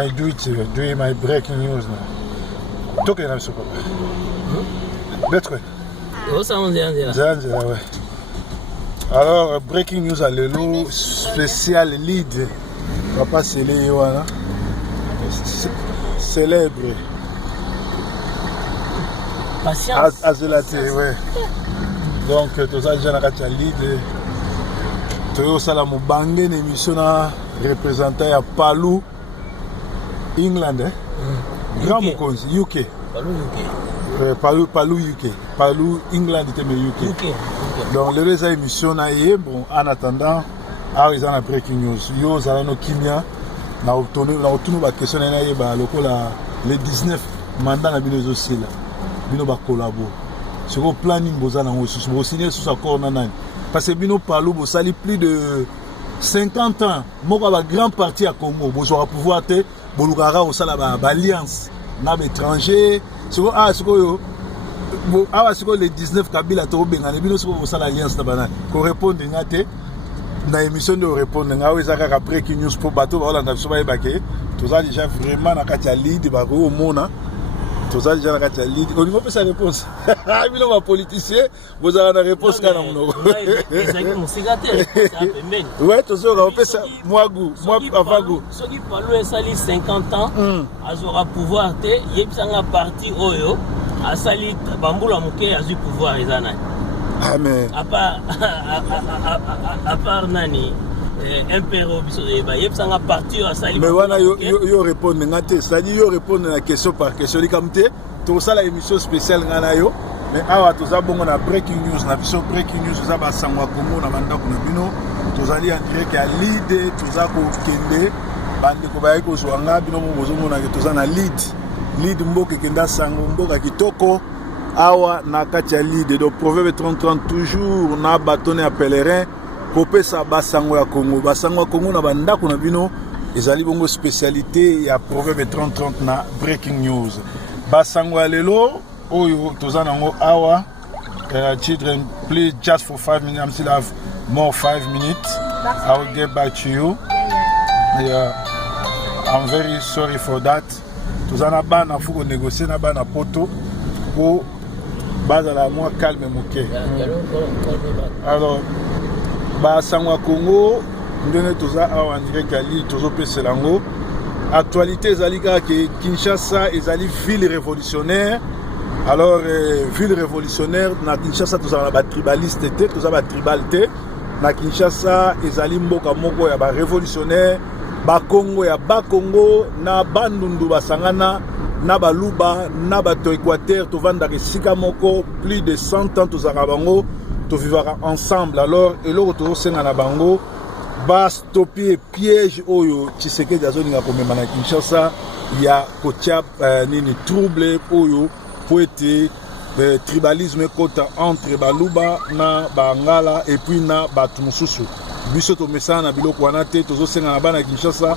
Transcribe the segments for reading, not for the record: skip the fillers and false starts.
I do my breaking news now. Toke na biso papa. Betwe. Ouais. Alors, breaking news à l'élo, spécial lead. Papa Sélé Yoana. Célèbre. Patience. Azelaté, ouais. Donc, tout ça, j'ai un lead. Tout ça, la Moubangue, une émission représentant à Palou. England, Grand Mokonzi, UK. Palou UK. Palou England était mais UK. Donc les émissions bon en attendant ils ont breaking news. Yo ça no kimia na autono ba question na ba lokola le 19 mandat na bino aussi là. Bino ba collabo. Sur le planning bozana ngosu bo signer sous accord na nani. Parce que bino Palou bo sali plus de 50 ans. Moko ba grand parti à Congo, bo va pouvoir te Bolugara au sala ba alliance na étranger siko yo siko le 19 Kabila to benga ne bino siko au sala alliance na bana ko répondre ngate na émission de répondre ngawe zaka après qui news pour bateau ba landa biso ba ebake to za déjà vraiment na kati ya lead ba ko mona to za déjà na kati ya lead au niveau de sa réponse bino ba politicien vous avez la réponse kana mnoko ouais to zo ka pesa moi avago soki Palou esali 50 ans azora pouvoir te yebisanga parti oyo asali bambula muke azu pouvoir ezana amen à part nani impéro biso ba yebisanga parti asali mais wana yo répondre ngate c'est-à-dire yo répondre na question par question likamte to sala émission spéciale ngana yo mais awa toza bongo na breaking news na biso breaking news za ba sangwa Congo na banda kuna bino tozali en direct ya lead toza ko kende bandi ko baye ko zwanga bino mo bozomona ke toza na lead mboka kenda sango mboka kitoko awa na kati ya lead do proverbe 30 toujours na bâtonnet à pèlerin kopesa basango ya Congo na banda kuna bino ezali bongo spécialité ya proverbe 30 na breaking news basango ya lelo oyo tozana ngo awa children please just for 5 minutes. I'm still have more 5 minutes. I will get back to you. Yeah, I'm very sorry for that. Tozana bana fuko négocier na bana poto pour bazala moi calme moke. Alors basango Congo ndene toza awa en direct ali tozo pesela ngo actualité ezali ka ke Kinshasa ezali ville révolutionnaire. Alors, ville révolutionnaire, na Kinshasa, tout ça, ba tribaliste, tout ça, ba tribalité. Na Kinshasa, ezali mboka moko ya ba révolutionnaire, ba Congo ya ba Congo, na bandundu basangana, na ba luba, na ba to Équateur, to vanda sika moko, plus de 100 ans, tout ça, bango, to vivra ensemble. Alors, et l'autre, to senga na bango, ba stopper piège oyo, Tshisekedi azoni nga komema na Kinshasa, ya kotia nini trouble oyo. Poété tribalisme kota entre baluba na bangala et puis na batumususu biso to mesana na biloko wana te tozo senga na bana Kinshasa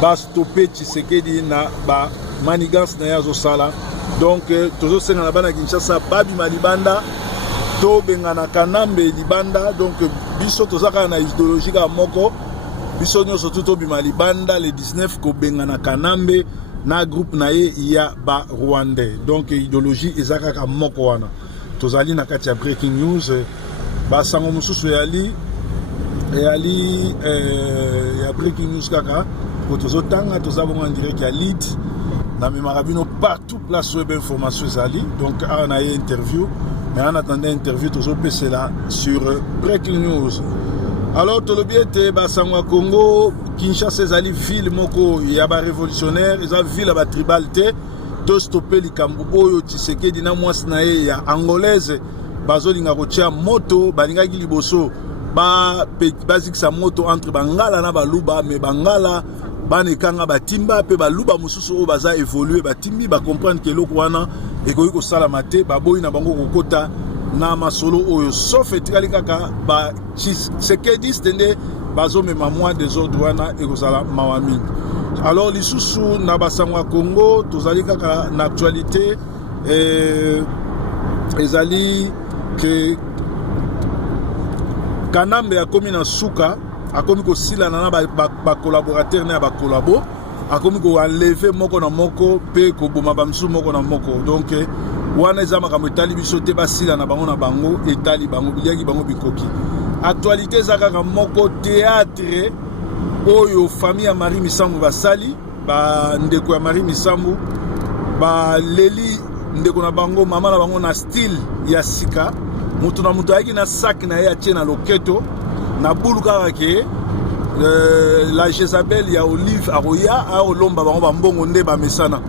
ba stopper Tshisekedi na ba manigance na yazo sala donc tozo senga na bana Kinshasa babi malibanda to benga na kanambe libanda donc biso tozaka na idéologie ka moko biso nyoso to bima libanda le 19 ko benga na kanambe na groupe na ye ya ba rwandais donc idéologie ezaka ka moko wana tozali na kati ya breaking news ba sango mususu yali ya breaking news kaka ko tozotanga tozabonga en direct ya lead na memarabino partout place web information ezali donc on a une interview mais en attendant interview tozopesela sur breaking news. Alors tolobiete ba sangwa Congo Kinshasa ezali ville moko ya ba révolutionnaire ezali ville ba tribalité to stopper likambo oyo Tshisekedi na mwasi na ye ya angolaise bazolinga kotia moto balingaki liboso bazikisa moto entre bangala na baluba mais bangala banekanga batimba pe baluba mususu oyo baza évoluer batimbi ba comprendre que eloko wana ekoki kosala mate baboyi na bango kokota na masolo oyo sauf etikali kaka ba Tshisekedi stende bazo mema mwa désordre wana ekozala mawa mingi. Alors lisusu na basangwa Congo tozali kaka na actualité ezali que Kanambe akomi na suka akomi kosila na ba collaborateur na ba collabo akomi ko enlever moko na moko pe ko boma bamsu moko na moko. Donc wana eza makambo etali biso te basila na bango etali bango biliaki bango bikoki. Actualité eza kaka moko théâtre oyo famille ya Marie Misambu basali ba ndeko ya Marie Misambu ba leli ndeko na bango mama na bango na style ya sika mutu na mutu ayaki na sac na ye atie na loketo na bulu kaka ke la Jezabel ya Olive aroya aolomba bango bambongo nde bamesana.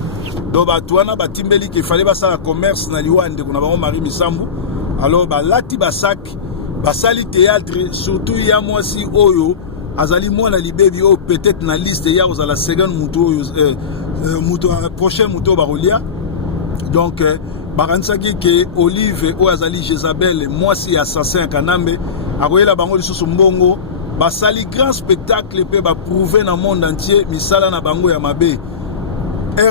Donc batu wana batimbeli ke fallait basala commerce na liwa ndeko na bango Marie Misambu. Alors balati basak basali théâtre surtout ya mwasi oyo azali mwana libebi oyo peut-être na liste ya ozala seconde mutu oyo mutu prochain mutu barolia. Donc bakanisaki ke Olive oyo azali Jezabel mwasi assassin Kanambe akoyela bango lisusu mbongo basali grand spectacle pe ba prouver na monde entier misala na bango ya mabe.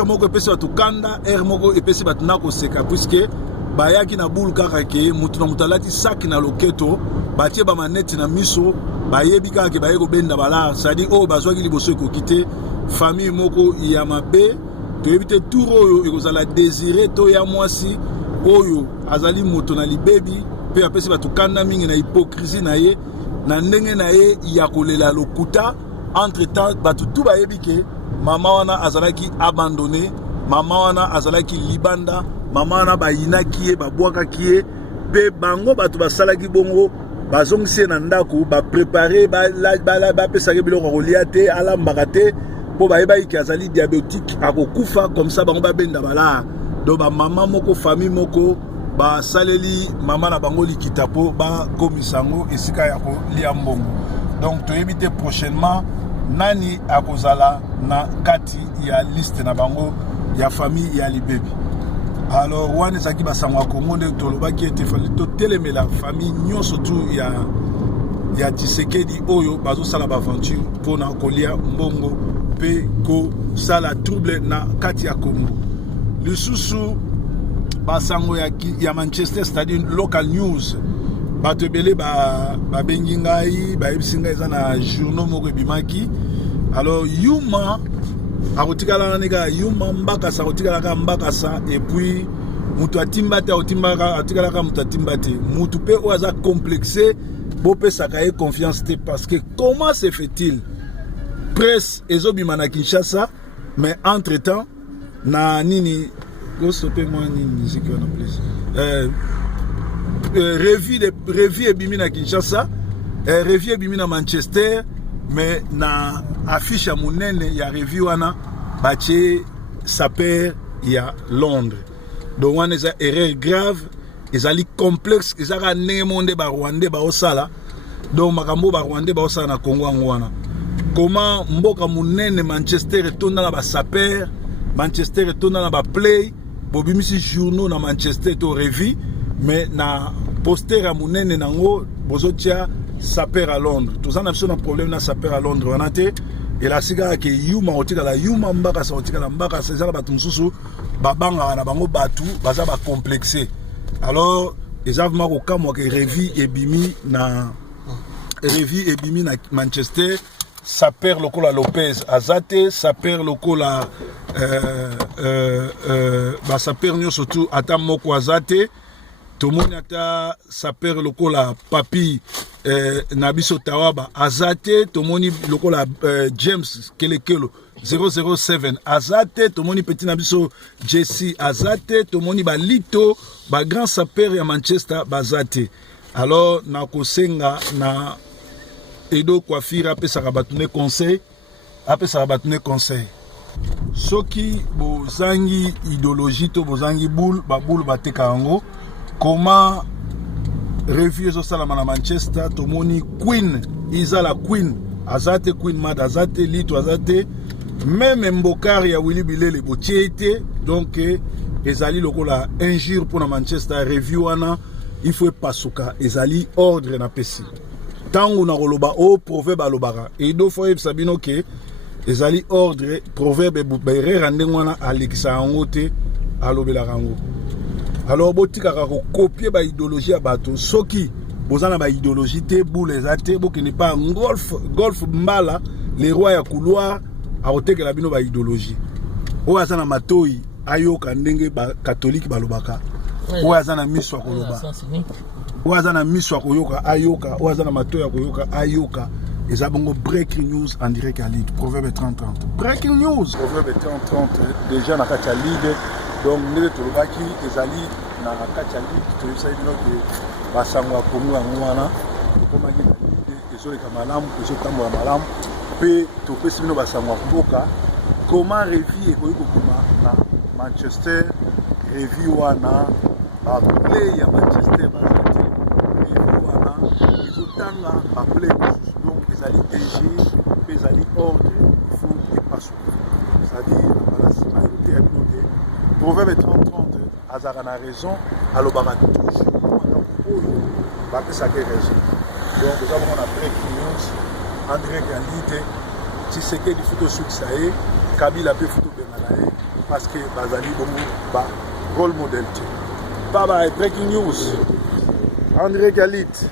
Moko epesi batu kanda, moko epesi batu na koseka puisque bayaki na bulu kaka ke mutu na mutalati saki na loketo batie ba maneti na miso bayebi kaka ke bayeko benda bala sadi o bazwaki liboso ekokite famille moko ya mabe to ebite tour oyo ekozala désiré to ya mwasi oyo azali moto na libebi pe apesi batu kanda mingi na hypocrisie na ye na ndenge na ye ya kolela lokuta. Entre temps batu tu bayebi ke mama wana azalaki abandonné, mama wana azalaki libanda, mama wana bayinaki ye babwakaki ye pe bango batu basalaki bongo bazongisi na ndako ba préparer ba pesaki biloko kolia te alambaka te po bayebaki ke azali diabétique akokufa comme ça bango babenda bala. Donc ba mama moko famille moko basaleli mama na bango likita po bakomisango esika ya kolia mbongo. Donc toyebi te prochainement nani akozala na kati ya liste na bango ya famille ya libebi. Alors wana ezaki basangwa Congo nde tolobaki ete fali totelemela famille nyonso tu ya Tshisekedi oyo bazosala baventure mpona kolia mbongo pe kosala trouble na kati ya Congo. Lisusu basango ya Manchester, c'est-à-dire local news bato ebele babengi ngai bayebisi ngai eza na journaux moko ebimaki. Alors Yuma akotikala nanga Yuma mbakasa akotikalaka mbakasa et puis mutu atimbate atikalaka mutu atimbate mutu pe oyo aza complexé bopesaka ye confiance te parce que comment se fait-il presse ezobima na Kinshasa mais entre temps na nini gostope moi nini ziki wana please revue ebimi na Kinshasa, revue ebimi na Manchester, mais na affiche ya munene ya revue wana bache saper ya Londres. Donc wana eza erreur grave, ezali complexe, ezaka ndenge monde ba Rwandais ba osala. Donc makambo ba Rwandais ba osala na Congo wana. Comment mboka munene Manchester etonda na ba saper, Manchester etonda na ba play, bobimisi journaux na Manchester to revue. Mais na poster à munene nango bozotia saper à Londres. Tout ça n'a pas de problème na saper à Londres. On a été et la cigare qui Yuma otika la Yuma mbaka sa otika la mbaka c'est ça la batu mususu babanga na bango batu baza ba complexé. Alors les avma ko kamwa ke revue ebimi na Manchester saper lokola Lopez azate saper lokola ba saper nyo surtout ata moko azate. Tomoni ata saper lokola papi nabiso tawaba azate tomoni lokola James kelekelo 007 azate tomoni petit nabiso Jesse azate tomoni balito ba grand saper ya Manchester bazate. Alors na kosenga na Edo Coiffure apesaka batune conseil soki bozangi idéologie to bozangi boule bateka yango. Comment revue ezosalama na Manchester tomoni Queen iza la Queen azate Queen mad azate lito azate même mbokari ya Willy Bilele botiete donc ezali lokola injure pour na Manchester revue wana il faut pasuka ezali ordre na pesi tango na koloba o proverbe alobaka et do fois sabino ke ezali ordre proverbe bayere ndenge wana alekisa yango te alobelaka yango. Alors botikaka ko copier ba idéologie ya bato soki bozana ba idéologie te boule ezate bokene pas golf mbala les rois ya couloir aotekela bino ba idéologie oyo aza na matoi ayoka ndenge ba catholique balobaka oyo aza na miso ya koloba oyo aza na miso ya koyoka ayoka oyo aza na matoi ya koyoka ayoka eza bongo breaking news en direct à lead proverbe 30-30 breaking news proverbe 30-30 déjà na kati ya lead donc ndenge tolobaki ezali na kati ya lead toyebisaki bino ke basango ya kongo yango wana ekomaki na lead ezoleka malamu ezotambola malamu mpe topesi bino basango ya mboka comment revi ekoki kokoma na Manchester revi wana baplay ya Manchester baza te revi wana ezotanga baplay mosusu donc ezali DG mpe ezali ordre il faut epasuka c'est-à-dire balasi ayote ya bino te proverbe 30-30 azalaka na raison alobaka toujours makambo oyo bapesaka raison donc oza bongo na breaking news en direct ya lide Tshisekedi futo sukisa ye Kabila pe futo bengala ye parce que bazali bongo ba role model te. Bye bye, breaking news. André Galit.